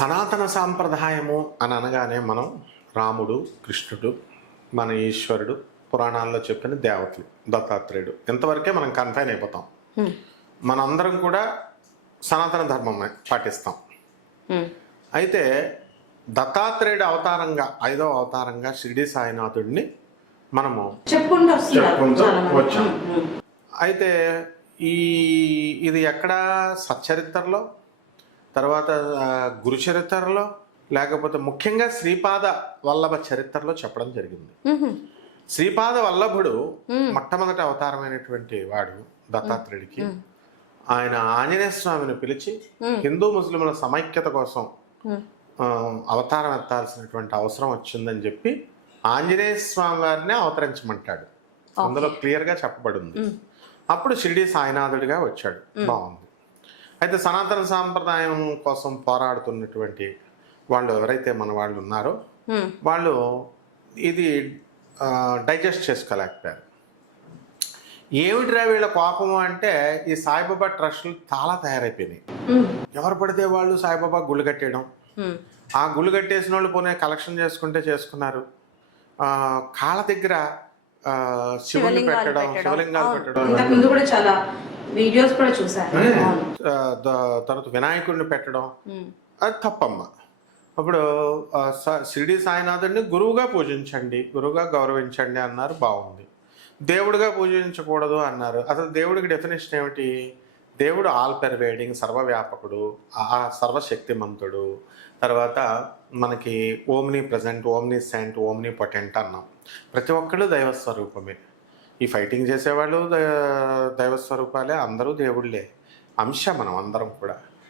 సనాతన సాంప్రదాయము అని అనగానే మనం రాముడు, కృష్ణుడు, మన ఈశ్వరుడు, పురాణాల్లో చెప్పిన దేవతలు, దత్తాత్రేయుడు ఇంతవరకే మనం కన్ఫైన్ అయిపోతాం. మనందరం కూడా సనాతన ధర్మం పాటిస్తాం. అయితే దత్తాత్రేయుడు అవతారంగా 5వ అవతారంగా షిరిడి సాయినాథుడిని మనము చెప్పుకుంటూ వచ్చాం. అయితే ఇది ఎక్కడ సచ్చరిత్రలో, తర్వాత గురు చరిత్రలో, లేకపోతే ముఖ్యంగా శ్రీపాద వల్లభ చరిత్రలో చెప్పడం జరిగింది. శ్రీపాద వల్లభుడు మొట్టమొదటి అవతారమైనటువంటి వాడు దత్తాత్రేయుడికి. ఆయన ఆంజనేయ స్వామిని పిలిచి హిందూ ముస్లింల సమైక్యత కోసం అవతారం ఎత్తాల్సినటువంటి అవసరం వచ్చిందని చెప్పి ఆంజనేయ స్వామి వారిని అవతరించమంటాడు. అందులో క్లియర్గా చెప్పబడింది. అప్పుడు షిరిడి సాయినాథుడిగా వచ్చాడు. బాగుంది. అయితే సనాతన సాంప్రదాయం కోసం పోరాడుతున్నటువంటి వాళ్ళు ఎవరైతే మన వాళ్ళు ఉన్నారో వాళ్ళు ఇది డైజెస్ట్ చేసుకోలేకపోయారు. ఏమిటిరా వీళ్ళ కోపము అంటే, ఈ సాయిబాబా ట్రస్టులు చాలా తయారైపోయినాయి. ఎవరు పడితే వాళ్ళు సాయిబాబా గుళ్ళు కట్టేయడం, ఆ గుళ్ళు కట్టేసిన వాళ్ళు పోనీ కలెక్షన్ చేసుకుంటే చేసుకున్నారు. కాళ్ళ దగ్గర శివుని పెట్టడం, శివలింగాలు పెట్టడం, వీడియోస్ కూడా చూసారు. తర్వాత వినాయకుడిని పెట్టడం అది తప్పమ్మ. అప్పుడు షిరిడి సాయినాథుడిని గురువుగా పూజించండి, గురువుగా గౌరవించండి అన్నారు. బాగుంది. దేవుడిగా పూజించకూడదు అన్నారు. అసలు దేవుడికి డెఫినేషన్ ఏమిటి? దేవుడు ఆల్ పెర్వేడింగ్, సర్వవ్యాపకుడు, సర్వశక్తిమంతుడు. తర్వాత మనకి omnipresent, omniscient, omnipotent అన్నాం. ప్రతి ఒక్కళ్ళు దైవస్వరూపమే. ఈ ఫైటింగ్ చేసేవాళ్ళు దైవస్వరూపాలే, అందరూ దేవుళ్ళే అంశ మనం అందరం కూడా.